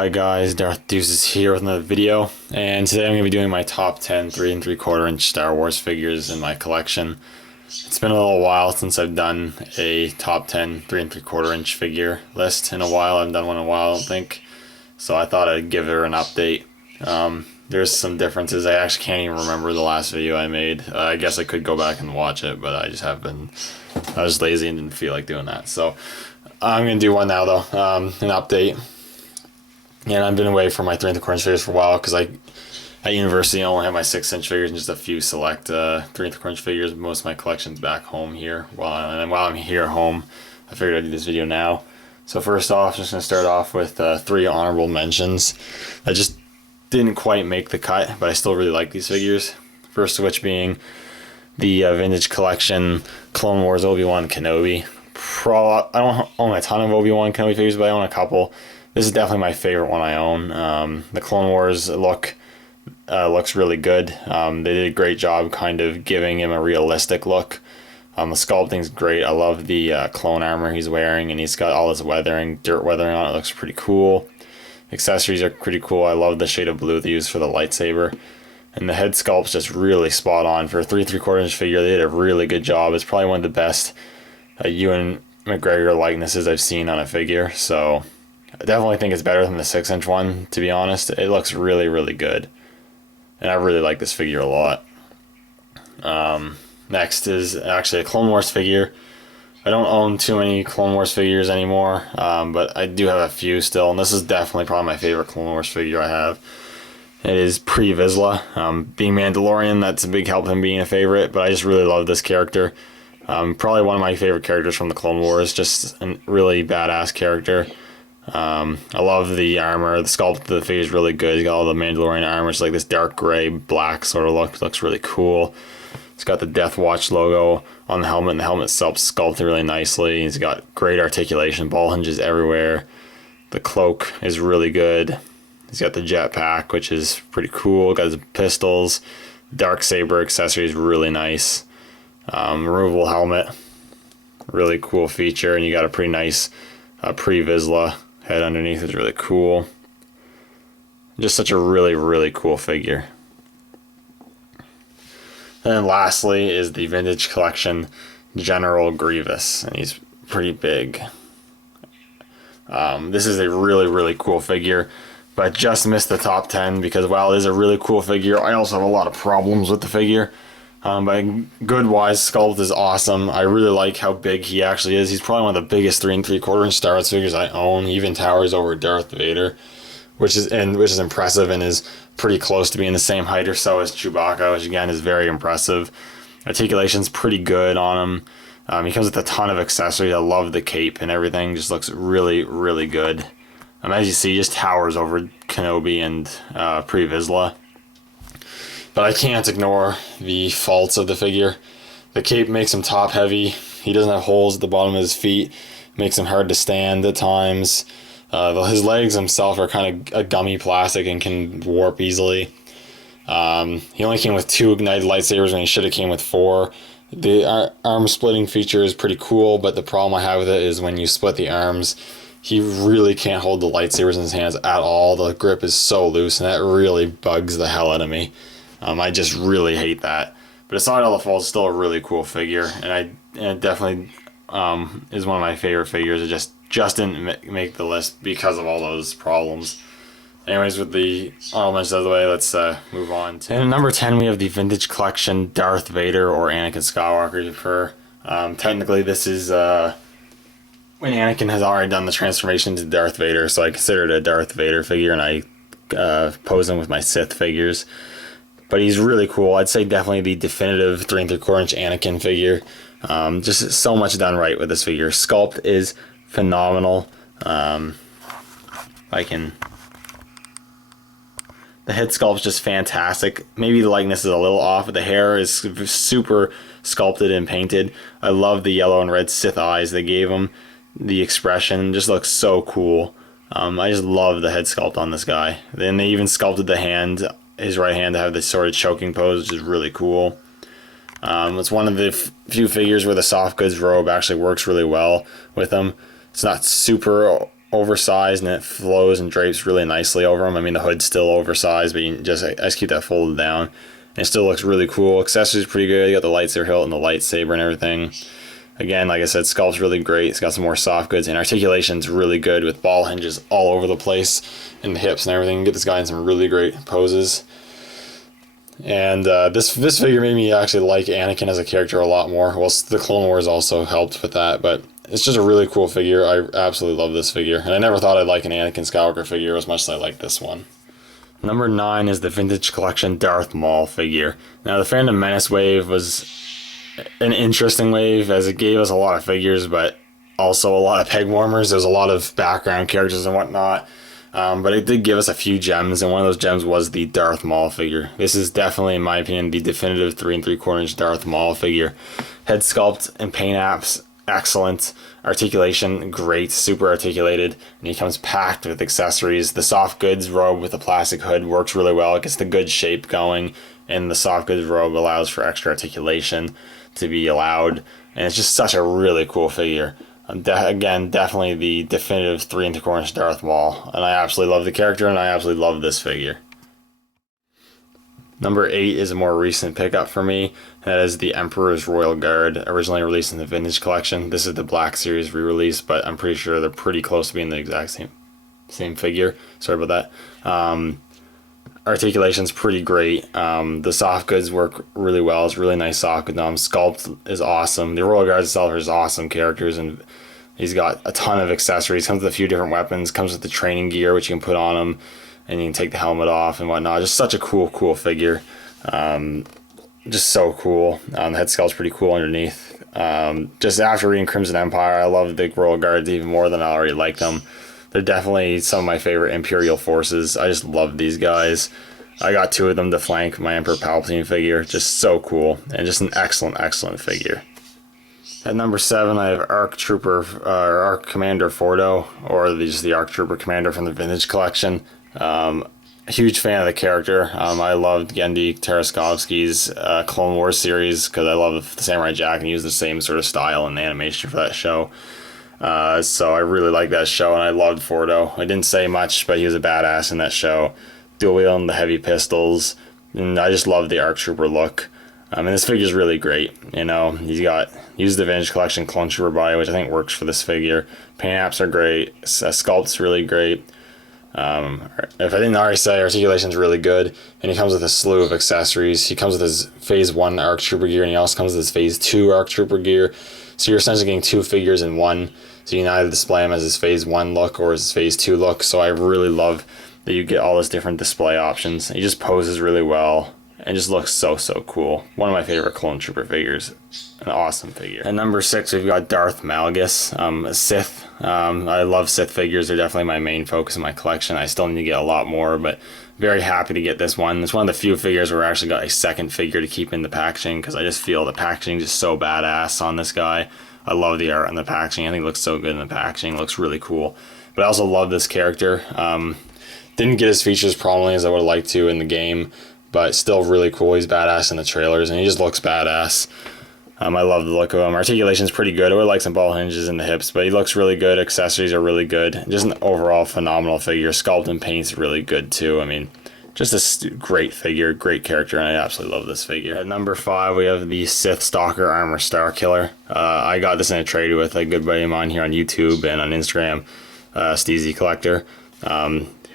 Hi guys, Darth Deuces here with another video, and today I'm going to be doing my top 10 3 3/4 inch Star Wars figures in my collection. It's been a little while since I've done a top 10 3 3/4 inch figure list in a while. I haven't done one in a while, I don't think, so I thought I'd give her an update. There's some differences. I actually can't even remember the last video I made. I guess I could go back and watch it, but I was lazy and didn't feel like doing that. So I'm going to do one now though, an update. And I've been away from my 3 3/4 inch figures for a while because at university I only have my 6-inch figures and just a few select 3 3/4 inch figures. Most of my collection's back home here. While I'm here at home, I figured I'd do this video now. So first off, I'm just going to start off with 3 honorable mentions. I just didn't quite make the cut, but I still really like these figures. First of which being the Vintage Collection Clone Wars Obi-Wan Kenobi. I don't own a ton of Obi-Wan Kenobi figures, but I own a couple. This is definitely my favorite one I own. The Clone Wars looks really good. They did a great job kind of giving him a realistic look. The sculpting's great. I love the clone armor he's wearing, and he's got all this dirt weathering on it. It looks pretty cool. Accessories are pretty cool. I love the shade of blue they use for the lightsaber. And the head sculpt's just really spot on. For a 3 3/4 inch figure, they did a really good job. It's probably one of the best Ewan McGregor likenesses I've seen on a figure. So I definitely think it's better than the 6-inch one, to be honest. It looks really, really good. And I really like this figure a lot. Next is actually a Clone Wars figure. I don't own too many Clone Wars figures anymore, but I do have a few still. And this is definitely probably my favorite Clone Wars figure I have. It is pre-Vizla. Being Mandalorian, that's a big help in being a favorite, but I just really love this character. Probably one of my favorite characters from the Clone Wars. Just a really badass character. I love the armor. The sculpt of the figure is really good. He's got all the Mandalorian armor. It's like this dark gray, black sort of look. It looks really cool. It's got the Death Watch logo on the helmet, and the helmet itself sculpted really nicely. He's got great articulation, ball hinges everywhere. The cloak is really good. He's got the jetpack, which is pretty cool. Got his pistols. Dark saber accessory is really nice. Removable helmet, really cool feature, and you got a pretty nice pre-Vizla head underneath. Is really cool. Just such a really, really cool figure. And then lastly is the Vintage Collection General Grievous, and he's pretty big. This is a really, really cool figure, but I just missed the top 10 because while it is a really cool figure, I also have a lot of problems with the figure. But good-wise, sculpt is awesome. I really like how big he actually is. He's probably one of the biggest 3 3/4 inch Star Wars figures I own. He even towers over Darth Vader, which is impressive, and is pretty close to being the same height or so as Chewbacca, which again is very impressive. Articulation's pretty good on him. He comes with a ton of accessories. I love the cape and everything. Just looks really, really good. As you see, he just towers over Kenobi and pre-Vizla. But I can't ignore the faults of the figure. The cape makes him top heavy. He doesn't have holes at the bottom of his feet. Makes him hard to stand at times. His legs himself are kind of a gummy plastic and can warp easily. He only came with 2 ignited lightsabers when he should have came with 4. The arm splitting feature is pretty cool, but the problem I have with it is when you split the arms, he really can't hold the lightsabers in his hands at all. The grip is so loose, and that really bugs the hell out of me. I just really hate that. But aside all the faults, still a really cool figure, and it definitely is one of my favorite figures. It just didn't make the list because of all those problems. Anyways, with the honorable mentions out of the way, let's move on to... And at number 10, we have the Vintage Collection Darth Vader, or Anakin Skywalker, if you prefer. Technically, this is when Anakin has already done the transformation to Darth Vader, so I consider it a Darth Vader figure, and I pose him with my Sith figures. But he's really cool. I'd say definitely the definitive 3 3/4 inch Anakin figure. Just so much done right with this figure. Sculpt is phenomenal. The head sculpt's just fantastic. Maybe the likeness is a little off, but the hair is super sculpted and painted. I love the yellow and red Sith eyes they gave him. The expression just looks so cool. I just love the head sculpt on this guy. Then they even sculpted the hand, his right hand, to have this sort of choking pose, which is really cool. It's one of the few figures where the soft goods robe actually works really well with him. It's not super oversized, and it flows and drapes really nicely over him. I mean, the hood's still oversized, but you just keep that folded down. And it still looks really cool. Accessories pretty good. You got the lightsaber hilt and the lightsaber and everything. Again, like I said, Sculpt's really great. It's got some more soft goods, and articulation's really good with ball hinges all over the place and the hips and everything. Get this guy in some really great poses. And this figure made me actually like Anakin as a character a lot more. Well, the Clone Wars also helped with that, but it's just a really cool figure. I absolutely love this figure, and I never thought I'd like an Anakin Skywalker figure as much as I like this one. Number 9 is the Vintage Collection Darth Maul figure. Now, the Phantom Menace wave was an interesting wave, as it gave us a lot of figures, but also a lot of peg warmers. There's a lot of background characters and whatnot. But it did give us a few gems, and one of those gems was the Darth Maul figure. This is definitely, in my opinion, the definitive 3 3/4 inch Darth Maul figure. Head sculpt and paint apps, excellent. Articulation, great, super articulated. And he comes packed with accessories. The soft goods robe with the plastic hood works really well. It gets the good shape going, and the soft goods robe allows for extra articulation to be allowed. And it's just such a really cool figure. Again, definitely the definitive 3 3/4 inch Darth Maul, and I absolutely love the character, and I absolutely love this figure. Number 8 is a more recent pickup for me, and that is the Emperor's Royal Guard, originally released in the Vintage Collection. This is the Black Series re-release, but I'm pretty sure they're pretty close to being the exact same figure. Sorry about that. Articulation's pretty great. The soft goods work really well. It's really nice soft goods. Sculpt is awesome. The Royal Guard itself is awesome characters, and he's got a ton of accessories. Comes with a few different weapons. Comes with the training gear, which you can put on him, and you can take the helmet off and whatnot. Just such a cool figure. Just so cool. The head sculpt's pretty cool underneath. Just after reading Crimson Empire, I love the Royal Guards even more than I already liked them. They're definitely some of my favorite Imperial forces. I just love these guys. I got 2 of them to flank my Emperor Palpatine figure. Just so cool, and just an excellent figure. At number 7, I have Arc Commander Fordo, or just the Arc Trooper Commander from the Vintage Collection. A huge fan of the character. I loved Genndy Tartakovsky's Clone Wars series, because I love the Samurai Jack, and he used the same sort of style and animation for that show. So I really liked that show, and I loved Fordo. I didn't say much, but he was a badass in that show. Dual wielding the heavy pistols, and I just love the Arc Trooper look. And this figure's really great. You know, used the Vintage Collection Clone Trooper body, which I think works for this figure. Paint apps are great. Sculpt's really great. If I didn't already say, articulation's really good, and he comes with a slew of accessories. He comes with his Phase 1 Arc Trooper gear, and he also comes with his Phase 2 Arc Trooper gear. So you're essentially getting 2 figures in one. So you can either display him as his Phase 1 look or his Phase 2 look. So I really love that you get all these different display options. He just poses really well and just looks so cool. One of my favorite Clone Trooper figures. An awesome figure. At number 6, we've got Darth Malgus, a Sith. I love Sith figures. They're definitely my main focus in my collection. I still need to get a lot more, but very happy to get this one. It's one of the few figures where I actually got a second figure to keep in the packaging, because I just feel the packaging is just so badass on this guy. I love the art on the packaging. I think it looks so good in the packaging. It looks really cool. But I also love this character. Didn't get his features prominently as I would have liked to in the game, but still really cool. He's badass in the trailers, and he just looks badass. I love the look of him. Articulation's pretty good. I would like some ball hinges in the hips, but he looks really good. Accessories are really good. Just an overall phenomenal figure. Sculpt and paint's really good too. I mean, just a great figure, great character, and I absolutely love this figure. At number 5, we have the Sith Stalker Armor Starkiller. I got this in a trade with a good buddy of mine here on YouTube and on Instagram, Steezy Collector,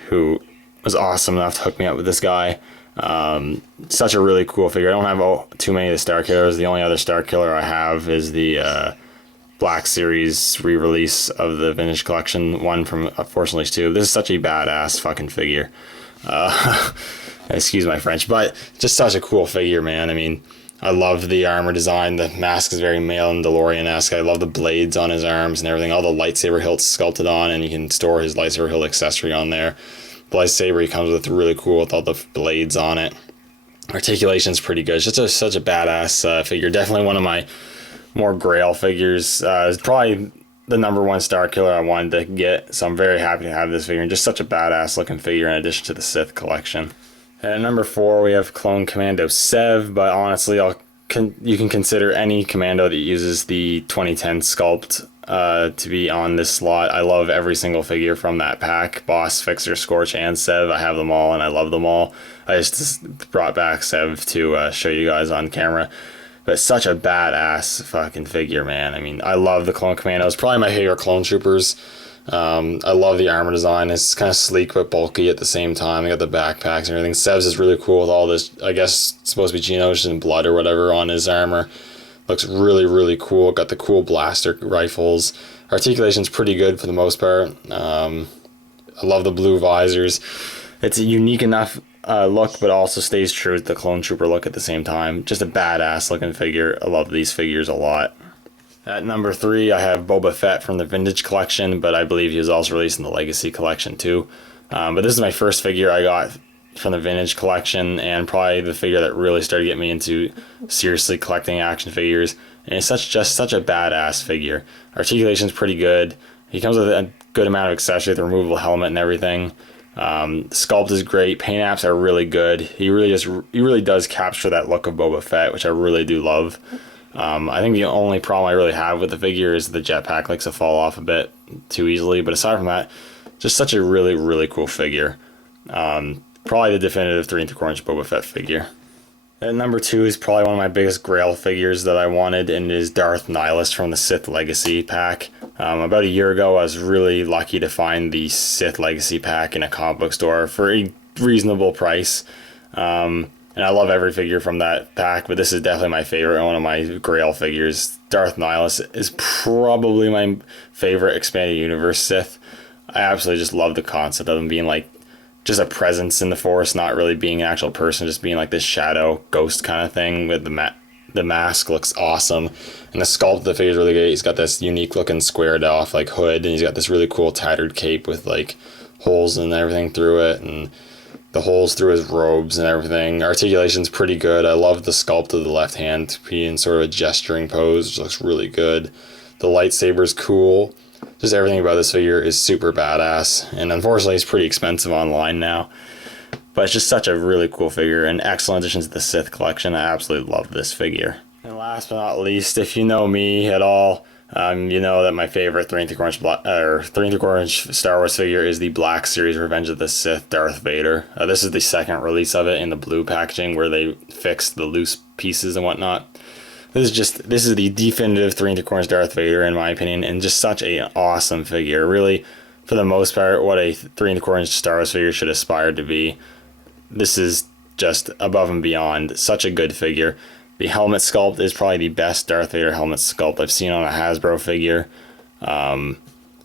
who was awesome enough to hook me up with this guy. Such a really cool figure. I don't have too many of the Starkillers. The only other Starkiller I have is the Black Series re-release of the Vintage Collection one from Force Unleashed 2. This is such a badass fucking figure. Excuse my French, but just such a cool figure, man. I mean, I love the armor design. The mask is very male and DeLorean-esque. I love the blades on his arms and everything. All the lightsaber hilts sculpted on, and you can store his lightsaber hilt accessory on there. The lightsaber he comes with really cool with all the blades on it. Articulation's pretty good. It's just such a badass figure. Definitely one of my more Grail figures. It's probably the number 1 Starkiller I wanted to get, so I'm very happy to have this figure. And just such a badass looking figure in addition to the Sith collection. At number 4, we have Clone Commando Sev, but honestly, you can consider any Commando that uses the 2010 Sculpt to be on this slot. I love every single figure from that pack. Boss, Fixer, Scorch, and Sev. I have them all and I love them all. I just brought back Sev to show you guys on camera. But such a badass fucking figure, man. I mean, I love the Clone Commandos. Probably my favorite Clone Troopers. I love the armor design. It's kind of sleek but bulky at the same time. They got the backpacks and everything. Sev's is really cool with all this, I guess it's supposed to be Geonosis and blood or whatever on his armor. Looks really, really cool. Got the cool blaster rifles. Articulation's pretty good for the most part. I love the blue visors. It's a unique enough look, but also stays true to the Clone Trooper look at the same time. Just a badass looking figure. I love these figures a lot. At number 3, I have Boba Fett from the Vintage Collection, but I believe he was also released in the Legacy Collection too. But this is my first figure I got from the Vintage Collection, and probably the figure that really started getting me into seriously collecting action figures. And it's just such a badass figure. Articulation's pretty good. He comes with a good amount of accessories, the removable helmet and everything. Sculpt is great. Paint apps are really good. He really does capture that look of Boba Fett, which I really do love. I think the only problem I really have with the figure is the jetpack likes to fall off a bit too easily. But aside from that, just such a really, really cool figure. Probably the definitive 3 3/4 inch Boba Fett figure. At number 2 is probably one of my biggest grail figures that I wanted, and it is Darth Nihilus from the Sith Legacy pack. About a year ago, I was really lucky to find the Sith Legacy pack in a comic book store for a reasonable price. And I love every figure from that pack, but this is definitely my favorite, one of my grail figures. Darth Nihilus is probably my favorite expanded universe Sith. I absolutely just love the concept of him being like just a presence in the Force, not really being an actual person, just being like this shadow ghost kind of thing. With the mask looks awesome, and the sculpt of the figure is really good. He's got this unique looking squared off like hood, and he's got this really cool tattered cape with like holes and everything through it, and the holes through his robes and everything. Articulation's pretty good. I love the sculpt of the left hand to be in sort of a gesturing pose, which looks really good. The lightsaber's cool. Just everything about this figure is super badass, and unfortunately it's pretty expensive online now. But it's just such a really cool figure, and excellent addition to the Sith collection. I absolutely love this figure. And last but not least, if you know me at all, you know that my favorite 3 3/4 inch Star Wars figure is the Black Series Revenge of the Sith Darth Vader. This is the second release of it in the blue packaging where they fixed the loose pieces and whatnot. This is the definitive 3 3/4 inch Darth Vader in my opinion, and just such an awesome figure. Really, for the most part, what a 3 3/4 inch Star Wars figure should aspire to be. This is just above and beyond. Such a good figure. The helmet sculpt is probably the best Darth Vader helmet sculpt I've seen on a Hasbro figure.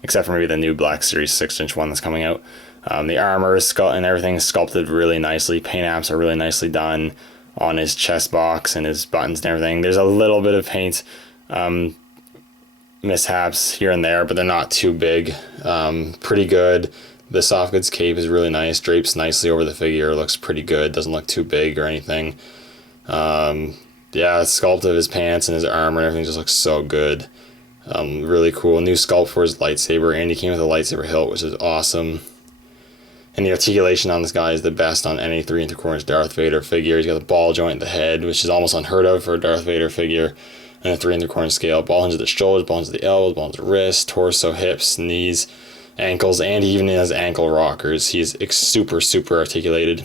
Except for maybe the new Black Series 6-inch one that's coming out. The armor and everything is sculpted really nicely. Paint apps are really nicely done on his chest box and his buttons and everything. There's a little bit of paint mishaps here and there, but they're not too big. Pretty good. The soft goods cape is really nice. Drapes nicely over the figure. Looks pretty good. Doesn't look too big or anything. Yeah, the sculpt of his pants and his armor and everything just looks so good. Really cool. New sculpt for his lightsaber, and he came with a lightsaber hilt, which is awesome. And the articulation on this guy is the best on any 3 3/4 inch Darth Vader figure. He's got the ball joint in the head, which is almost unheard of for a Darth Vader figure. And a 3 3/4 inch scale. Ball hinges at the shoulders, ball hinges at the elbows, ball hinges at the wrists, torso, hips, knees, ankles, and he even has ankle rockers. He's super, super articulated.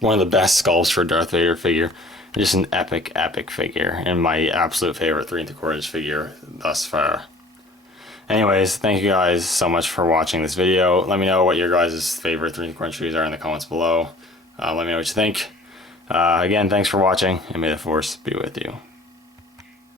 One of the best sculpts for a Darth Vader figure. Just an epic, epic figure, and my absolute favorite 3 3/4 inch figure thus far. Anyways, thank you guys so much for watching this video. Let me know what your guys' favorite 3 3/4 inch figures are in the comments below. Let me know what you think. Again, thanks for watching, and may the Force be with you.